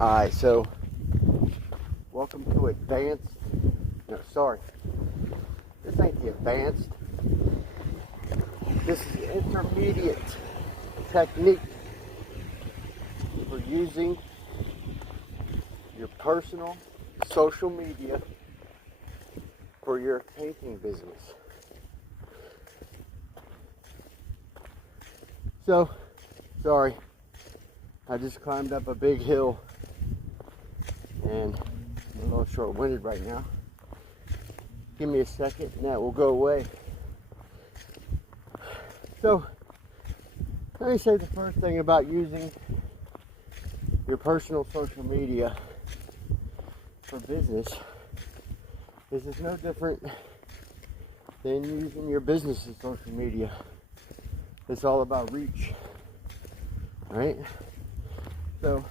Alright, so welcome to advanced. No, sorry. This ain't the advanced. This is the intermediate technique for using your personal social media for your painting business. So, sorry, I just climbed up a big hill and I'm a little short-winded right now. Give me a second and that will go away. So, let me say the first thing about using your personal social media for business is it's no different than using your business's social media. It's all about reach, right? So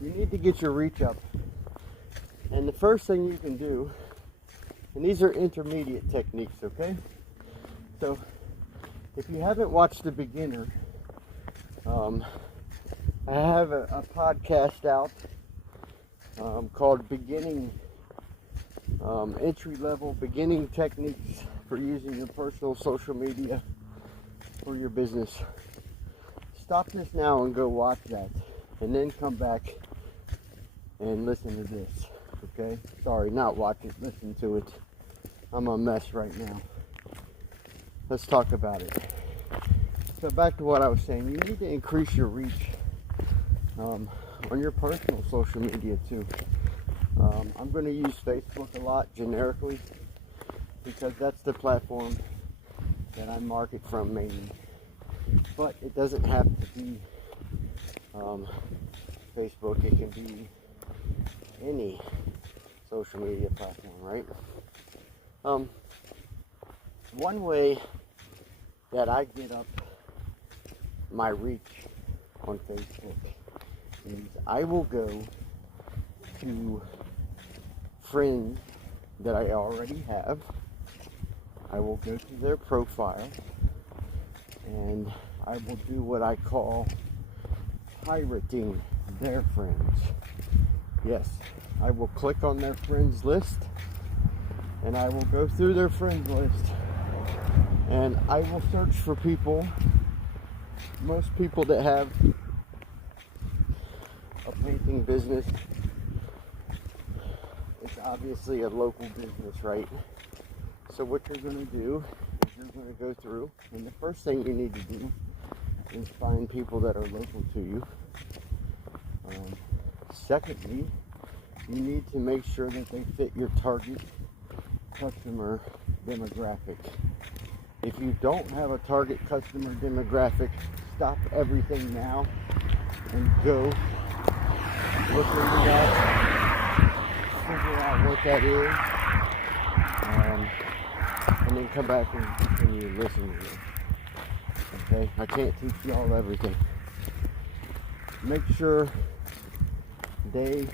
you need to get your reach up. And the first thing you can do, and these are intermediate techniques, okay? So if you haven't watched The Beginner, I have a podcast out called Beginning, Entry-Level Beginning Techniques for Using Your Personal Social Media for Your Business. Stop this now and go watch that, and then come back and listen to this, okay? Sorry, not watch it, listen to it. I'm a mess right now. Let's talk about it. So back to what I was saying, you need to increase your reach on your personal social media too. I'm going to use Facebook a lot generically because that's the platform that I market from mainly. But it doesn't have to be Facebook. It can be any social media platform, right? One way that I get up my reach on Facebook is I will go to friends that I already have. I will go to their profile and I will do what I call pirating their friends. Yes, I will click on their friends list and I will go through their friends list and I will search for people, most people that have a painting business. It's obviously a local business, right? So what you're going to do is you're going to go through, and the first thing you need to do is find people that are local to you. Secondly, you need to make sure that they fit your target customer demographic. If you don't have a target customer demographic, stop everything now and go look into that, figure out what that is, and then come back and continue listening to it. Okay? I can't teach y'all everything. Make sure they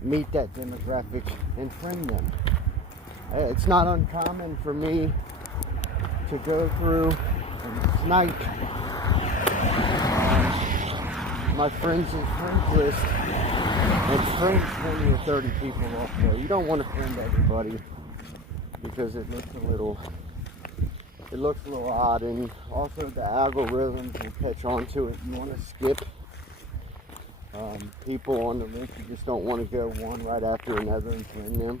meet that demographic and friend them. It's not uncommon for me to go through and snipe my friends and friends list and friend 20 or 30 people off there. You don't want to friend everybody because it looks a little odd, and also the algorithms will catch on to it. You want to skip people on the list. You just don't want to go one right after another and friend them.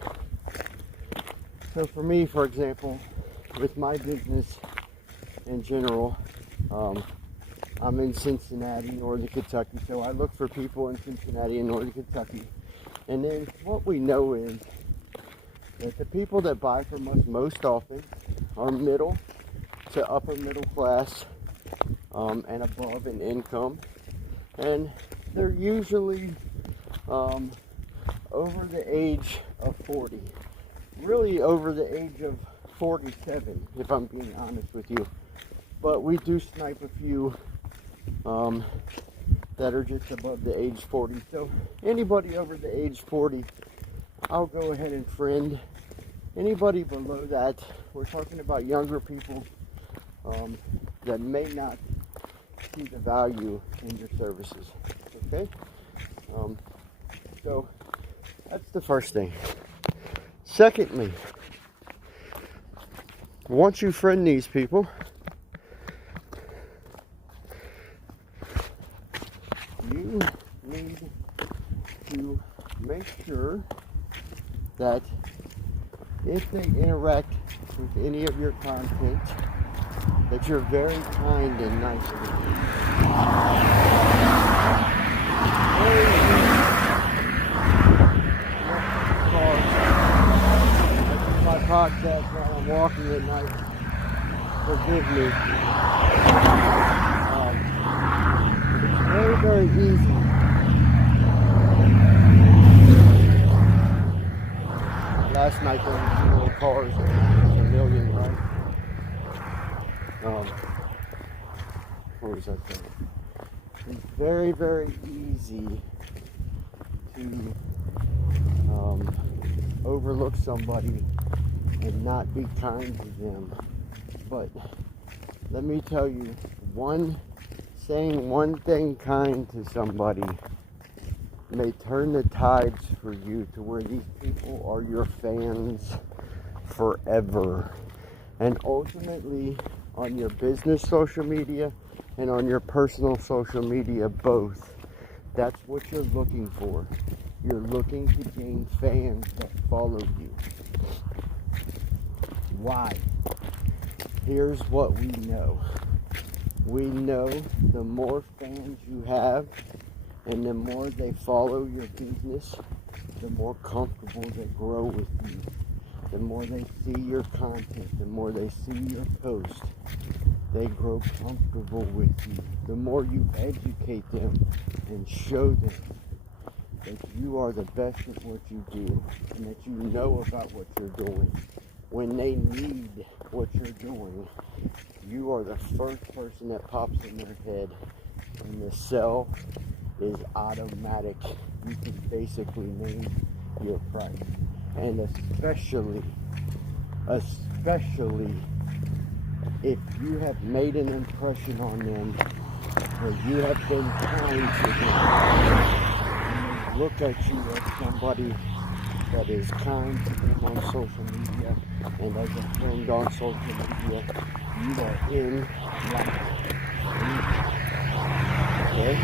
So for me, for example, with my business in general, I'm in Cincinnati, Northern Kentucky, so I look for people in Cincinnati and Northern Kentucky. And then what we know is that the people that buy from us most often are middle to upper middle class and above in income. And they're usually over the age of 40. Really over the age of 47, if I'm being honest with you. But we do snipe a few that are just above the age 40. So anybody over the age 40, I'll go ahead and friend. Anybody below that, we're talking about younger people that may not see the value in your services. Okay? So that's the first thing. Secondly, once you friend these people, you need to make sure that if they interact with any of your content, that you're very kind and nice to them. My podcast while I'm walking at night. Forgive me. It's very, very easy. Last night there were 2 little cars, a million, right? What was that thing? It's very, very easy to overlook somebody and not be kind to them. But let me tell you, saying one thing kind to somebody may turn the tides for you to where these people are your fans forever. And ultimately, on your business social media and on your personal social media, both, that's what you're looking for. You're looking to gain fans that follow you. Why? Here's what we know. We know the more fans you have and the more they follow your business, the more comfortable they grow with you. The more they see your content, the more they see your post, they grow comfortable with you. The more you educate them and show them that you are the best at what you do and that you know about what you're doing. When they need what you're doing, you are the first person that pops in their head, and the sell is automatic. You can basically name your price. And especially if you have made an impression on them, or you have been kind to them, and they look at you as somebody that is kind to them on social media, and as a friend on social media, you are in like okay?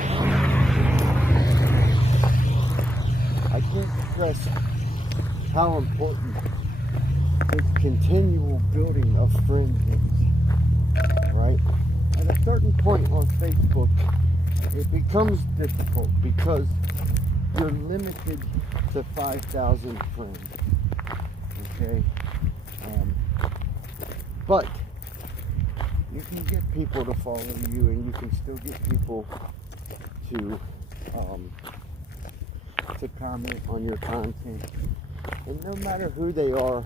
I can't stress how important this continual building of friends is, right? At a certain point on Facebook, it becomes difficult because you're limited to 5,000 friends, okay? But you can get people to follow you, and you can still get people to comment on your content. And no matter who they are,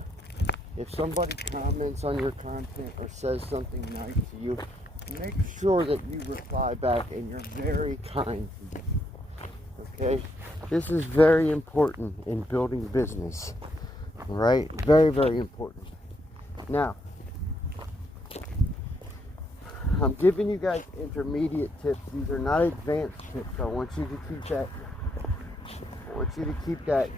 if somebody comments on your content or says something nice to you, make sure that you reply back and you're very kind to them. Okay? This is very important in building business. Alright? Very, very important. Now, I'm giving you guys intermediate tips. These are not advanced tips. I want you to keep that.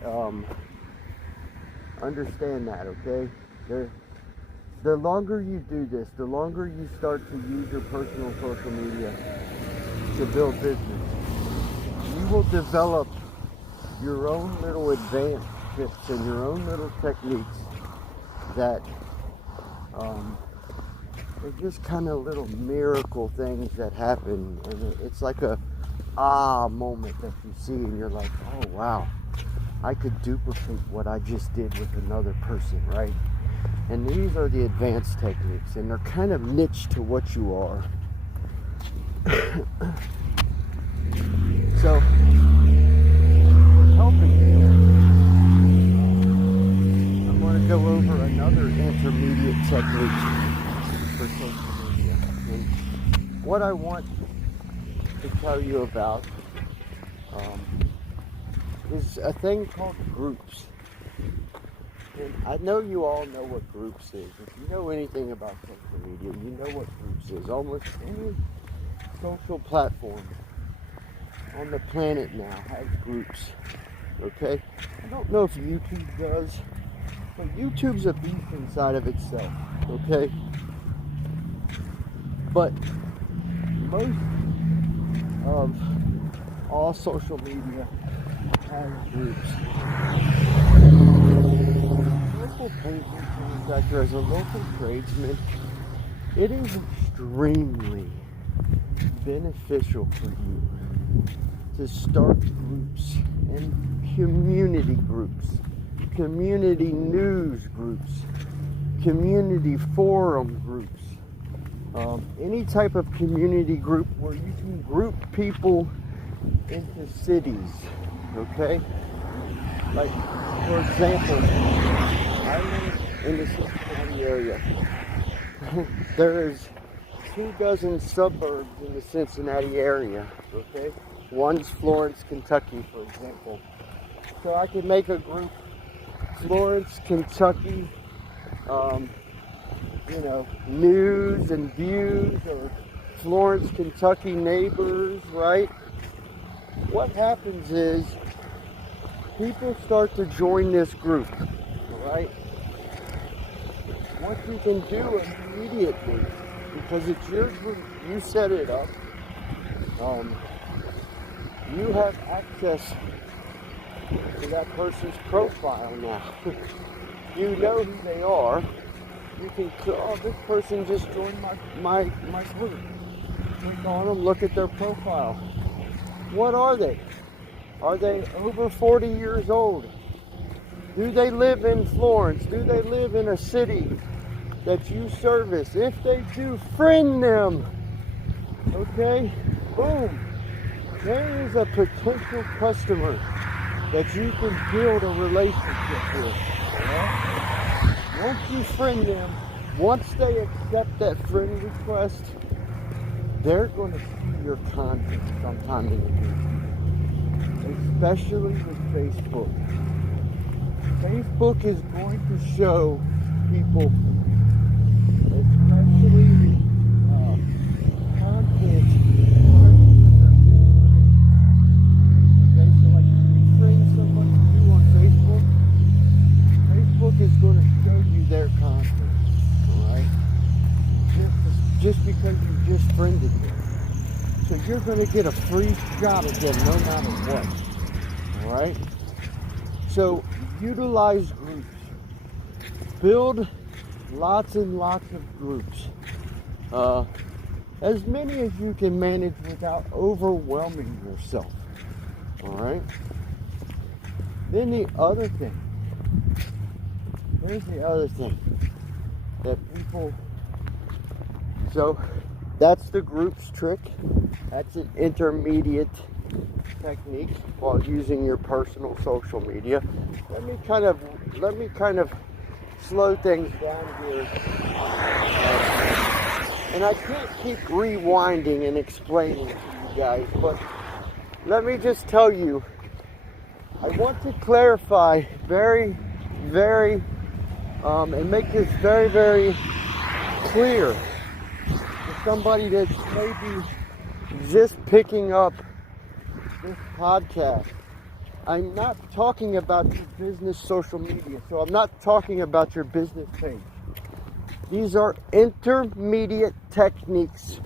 Understand that, okay? The longer you do this, the longer you start to use your personal social media to build business, you will develop your own little advanced tips and your own little techniques that they're just kind of little miracle things that happen, and it's like a moment that you see, and you're like, oh wow, I could duplicate what I just did with another person, right? And these are the advanced techniques, and they're kind of niche to what you are. So, helping you, I'm going to go over another intermediate technique for social media. And what I want to tell you about is a thing called groups. And I know you all know what groups is. If you know anything about social media, you know what groups is. Almost any social platform on the planet now has groups. Okay? I don't know if YouTube does, but YouTube's a beast inside of itself. Okay? But most of all social media has groups. Local paint manufacturer, as a local tradesman, it is extremely beneficial for you to start groups and community groups, community news groups, community forum groups, any type of community group where you can group people into cities, okay? Like, for example, I live in the Cincinnati area. There's 24 suburbs in the Cincinnati area, okay? One's Florence, Kentucky, for example. So I could make a group, Florence, Kentucky, news and views, or Florence, Kentucky neighbors, right? What happens is people start to join this group, right? What you can do immediately, because it's your group, you set it up, you have access to that person's profile now. You know who they are. You can, this person just joined my group. Click on them, look at their profile. What are they? Are they over 40 years old? Do they live in Florence? Do they live in a city that you service? If they do, friend them. Okay? Boom. There is a potential customer that you can build a relationship with. Right? Once you friend them, once they accept that friend request, they're going to see your content sometime in the future. Especially with Facebook. Facebook is going to show people, especially content. Okay, so like if you friend somebody new on Facebook, Facebook is going to show you their content, alright? Just because you just friended them. So you're going to get a free shot at them no matter what, alright? So utilize groups. Build lots and lots of groups. As many as you can manage without overwhelming yourself. Alright? Then here's the other thing that people, so that's the groups trick. That's an intermediate technique while using your personal social media. Let me kind of slow things down here. And I can't keep rewinding and explaining to you guys, but let me just tell you, I want to clarify very, very, and make this very, very clear to somebody that's maybe just picking up this podcast. I'm not talking about your business social media, so I'm not talking about your business page. These are intermediate techniques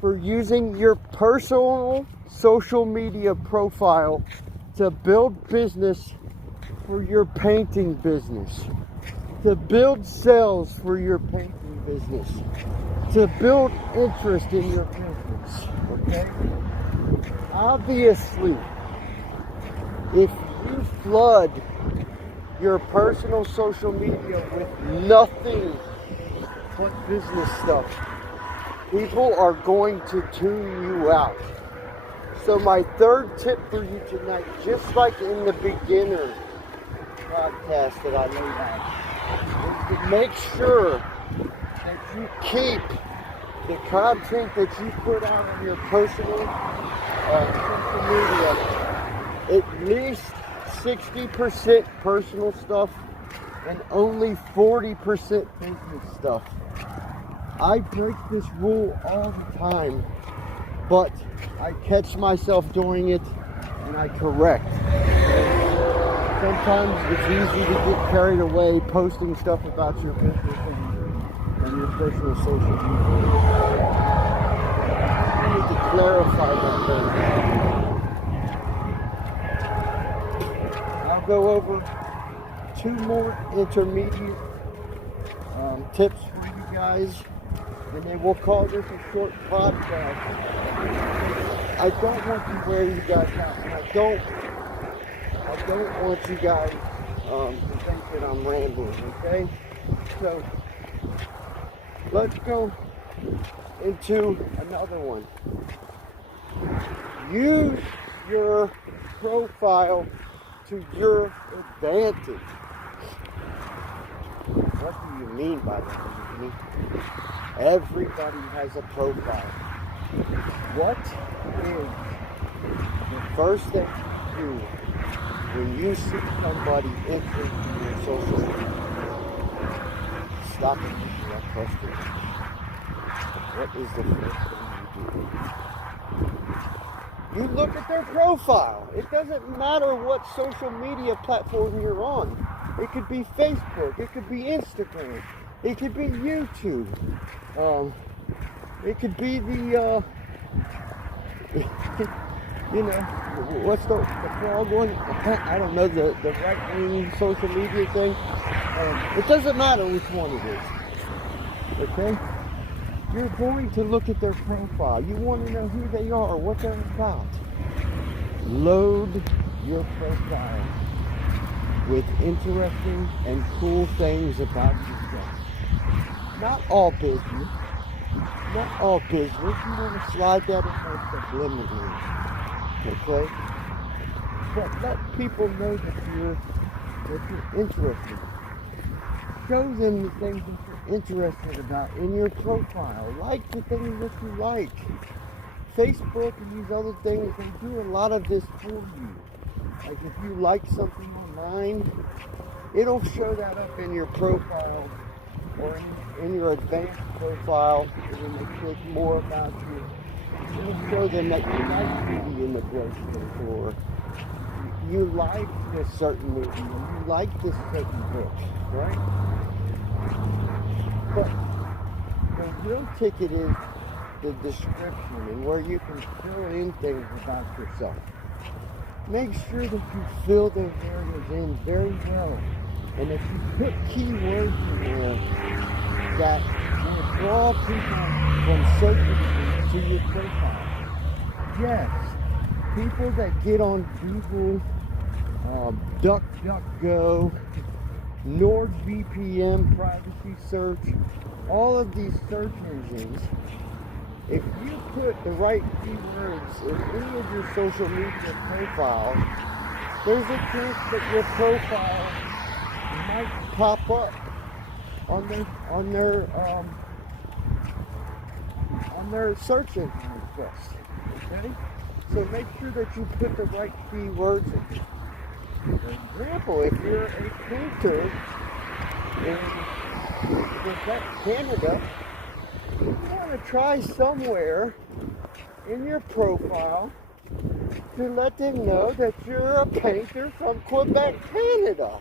for using your personal social media profile to build business for your painting business, to build sales for your painting business, to build interest in your business, okay? Obviously, if you flood your personal social media with nothing but business stuff, people are going to tune you out. So my third tip for you tonight, just like in the beginner podcast that I laid out, is to make sure that you keep the content that you put out on your personal social media at least 60% personal stuff and only 40% business stuff. I break this rule all the time, but I catch myself doing it and I correct. Sometimes it's easy to get carried away posting stuff about your business and your personal social media. You need to clarify that thing. I'll go over 2 more intermediate tips for you guys, and then we'll call this a short podcast. I don't want to wear you guys out, and I don't want you guys to think that I'm rambling, okay? So, let's go into another one. Use your profile to your advantage. What do you mean by that? Everybody has a profile. What is the first thing you do when you see somebody interested in your social media? Stop and answer that question. What is the first thing you do? You look at their profile. It doesn't matter what social media platform you're on. It could be Facebook. It could be Instagram. It could be YouTube. It could be the, what's the frog one? I don't know, the right-wing social media thing. It doesn't matter which one it is. Okay? You're going to look at their profile. You want to know who they are, what they're about. Load your profile with interesting and cool things about yourself. Not all business. Not all business. You want to slide that in there subliminally. Okay? But let people know that you're interested. Show them the things that you're interested about in your profile. Like the things that you like. Facebook and these other things, they do a lot of this for you. Like if you like something online, it'll show that up in your profile or in your advanced profile. And when they click more about you, it'll show them that you like to be in the grocery store. You like this certain movie, or you like this certain book, right? But the real ticket is the description and where you can fill in things about yourself. Make sure that you fill those areas in very well. And if you put keywords in there that will draw people from searching to your profile. Yes, people that get on Google, DuckDuckGo, NordVPN, privacy search, all of these search engines, if you put the right keywords in any of your social media profiles, there's a chance that your profile might pop up on their search engine request. Okay? So make sure that you put the right keywords in. For example, if you're a painter in Quebec, Canada, you want to try somewhere in your profile to let them know that you're a painter from Quebec, Canada.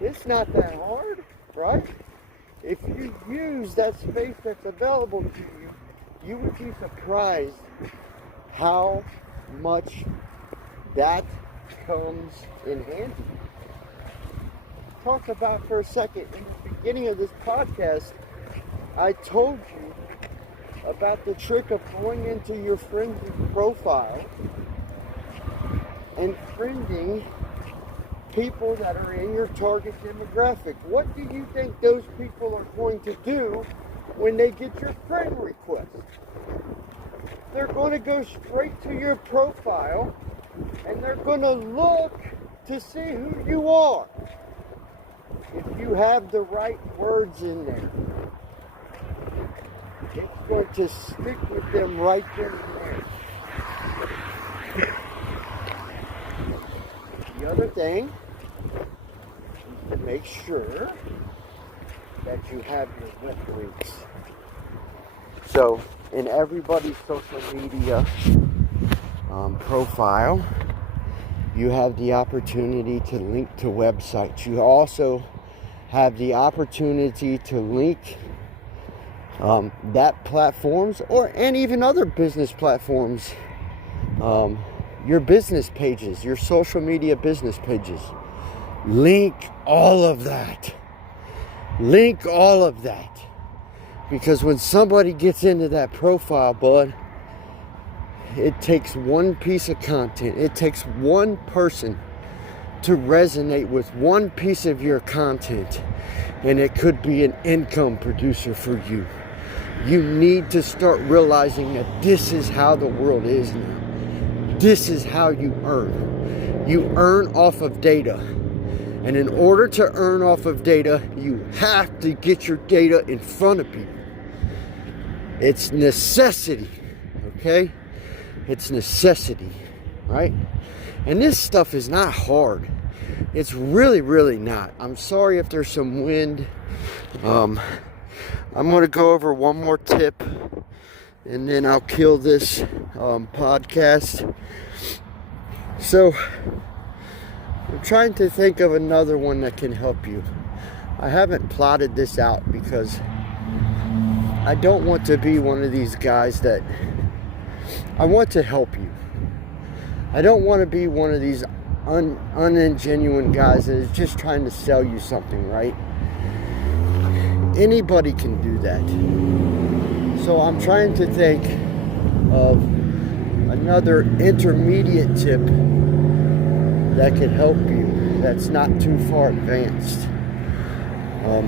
It's not that hard, right? If you use that space that's available to you, you would be surprised how much that comes in handy. Talk about for a second, in the beginning of this podcast, I told you about the trick of going into your friend's profile and friending people that are in your target demographic. What do you think those people are going to do when they get your friend request? They're going to go straight to your profile and they're going to look to see who you are. If you have the right words in there, it's going to stick with them right then and there. The other thing is to make sure that you have your web links. So in everybody's social media profile, you have the opportunity to link to websites. You also have the opportunity to link that platforms and even other business platforms, your business pages, your social media business pages. Link all of that. Link all of that. Because when somebody gets into that profile, bud, it takes one piece of content. It takes one person to resonate with one piece of your content, and it could be an income producer for you. You need to start realizing that this is how the world is now. This is how you earn. You earn off of data. And in order to earn off of data, you have to get your data in front of people. It's necessity, okay? It's necessity, right? And this stuff is not hard. It's really, really not. I'm sorry if there's some wind. I'm going to go over one more tip, and then I'll kill this podcast. So, I'm trying to think of another one that can help you. I haven't plotted this out because I don't want to be one of these guys that... I want to help you. I don't want to be one of these uningenuine guys that is just trying to sell you something, right? Anybody can do that. So I'm trying to think of another intermediate tip that could help you, that's not too far advanced. Let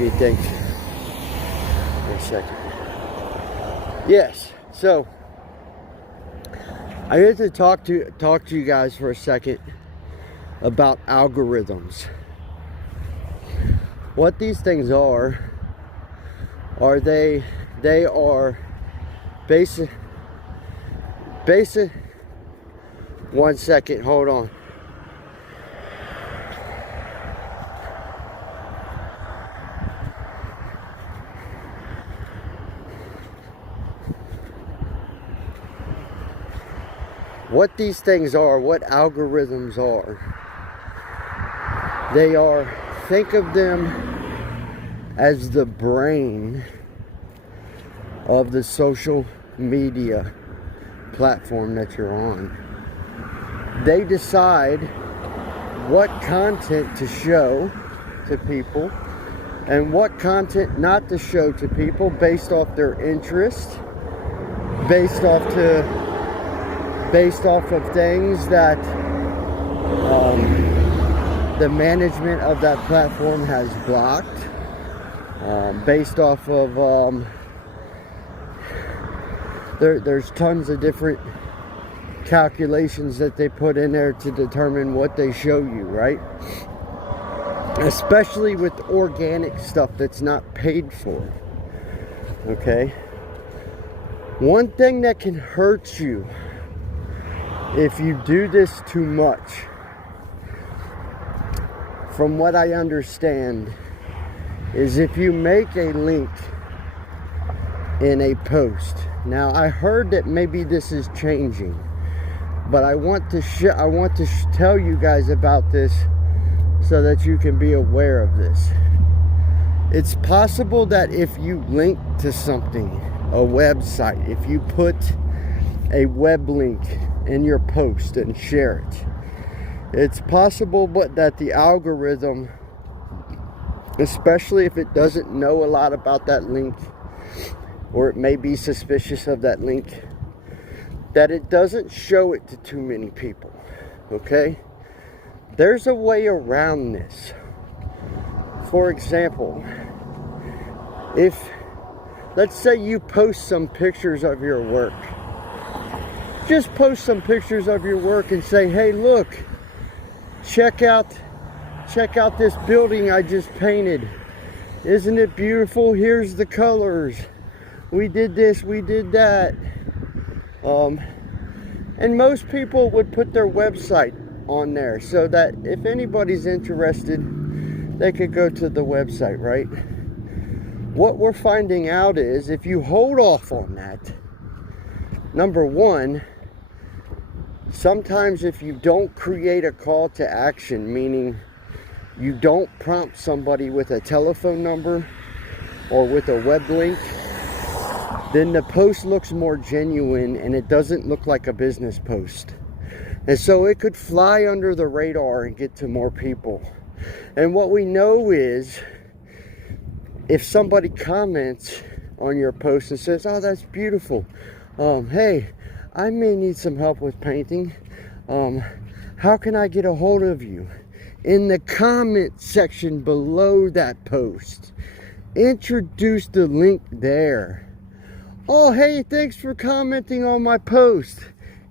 me think for a second. Yes, so I had to talk to you guys for a second about algorithms. What these things are they are basic. One second, hold on. What these things are, what algorithms are, they are, think of them as the brain of the social media platform that you're on. They decide what content to show to people and what content not to show to people based off their interest, based off of things that the management of that platform has blocked, based off of there's tons of different calculations that they put in there to determine what they show you, right? Especially with organic stuff that's not paid for. Okay? One thing that can hurt you if you do this too much, from what I understand, is if you make a link in a post. Now, I heard that maybe this is changing, but I want to tell you guys about this so that you can be aware of this. It's possible that if you link to something, a website, if you put a web link in your post and share it, it's possible but that the algorithm, especially if it doesn't know a lot about that link, or it may be suspicious of that link, that it doesn't show it to too many people. Okay? There's a way around this. For example, if, let's say you post some pictures of your work. Just post some pictures of your work and say, hey, look, check out this building I just painted. Isn't it beautiful? Here's the colors. We did this, we did that. And most people would put their website on there so that if anybody's interested, they could go to the website, right? What we're finding out is if you hold off on that, Number one, sometimes if you don't create a call to action, meaning you don't prompt somebody with a telephone number or with a web link, then the post looks more genuine and it doesn't look like a business post. And so it could fly under the radar and get to more people. And what we know is, if somebody comments on your post and says, oh, that's beautiful. Hey, I may need some help with painting. How can I get a hold of you? In the comment section below that post, introduce the link there. Oh, hey, thanks for commenting on my post.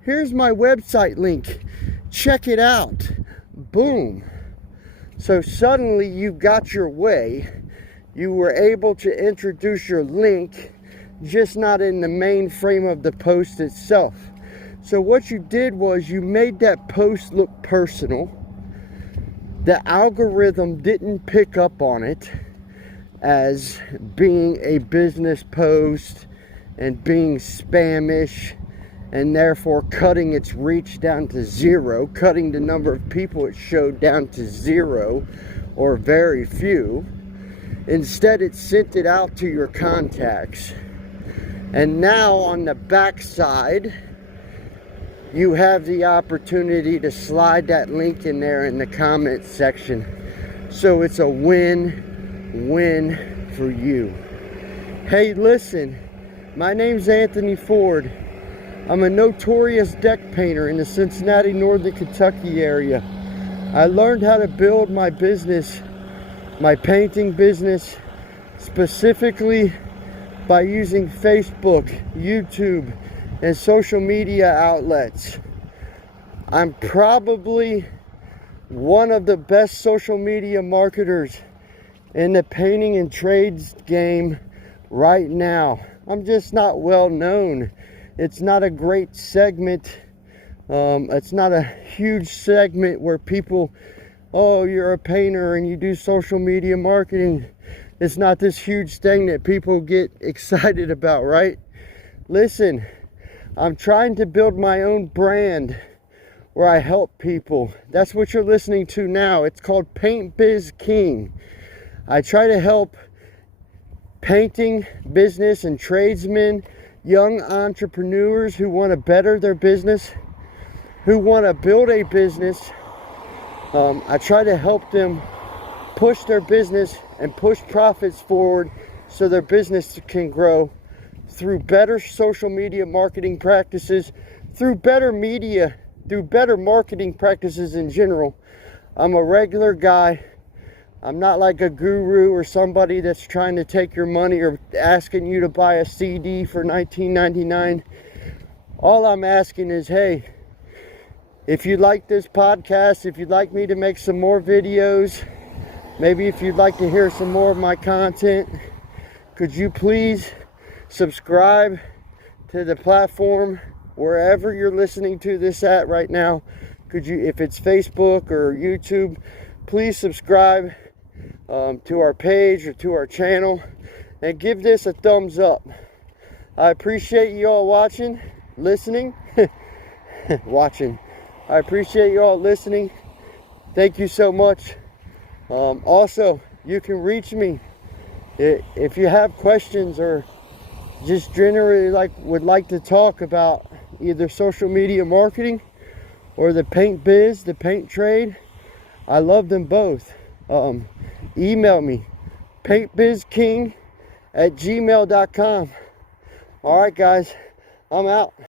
Here's my website link. Check it out. Boom. So suddenly you got your way. You were able to introduce your link, just not in the main frame of the post itself. So what you did was you made that post look personal. The algorithm didn't pick up on it as being a business post and being spamish, and therefore cutting its reach down to zero, cutting the number of people it showed down to zero or very few. Instead, it sent it out to your contacts. And now on the back side, you have the opportunity to slide that link in there in the comment section. So it's a win-win for you. Hey, listen, my name's Anthony Ford. I'm a notorious deck painter in the Cincinnati, Northern Kentucky area. I learned how to build my business, my painting business, specifically by using Facebook, YouTube, and social media outlets. I'm probably one of the best social media marketers in the painting and trades game right now. I'm just not well known. It's not a great segment. It's not a huge segment where people, oh, you're a painter and you do social media marketing. It's not this huge thing that people get excited about, right? Listen, I'm trying to build my own brand where I help people. That's what you're listening to now. It's called Paint Biz King. I try to help painting, business, and tradesmen, young entrepreneurs who want to better their business, who want to build a business. I try to help them push their business and push profits forward so their business can grow through better social media marketing practices, through better media, through better marketing practices in general. I'm a regular guy. I'm not like a guru or somebody that's trying to take your money or asking you to buy a CD for $19.99. All I'm asking is, hey, if you like this podcast, if you'd like me to make some more videos, maybe if you'd like to hear some more of my content, could you please subscribe to the platform wherever you're listening to this at right now? Could you, if it's Facebook or YouTube, please subscribe to our page or to our channel and give this a thumbs up. I appreciate you all watching, listening, watching. I appreciate you all listening. Thank you so much. Also, you can reach me if you have questions or just generally would like to talk about either social media marketing or the paint biz, the paint trade. I love them both. Email me, paintbizking@gmail.com. All right, guys, I'm out.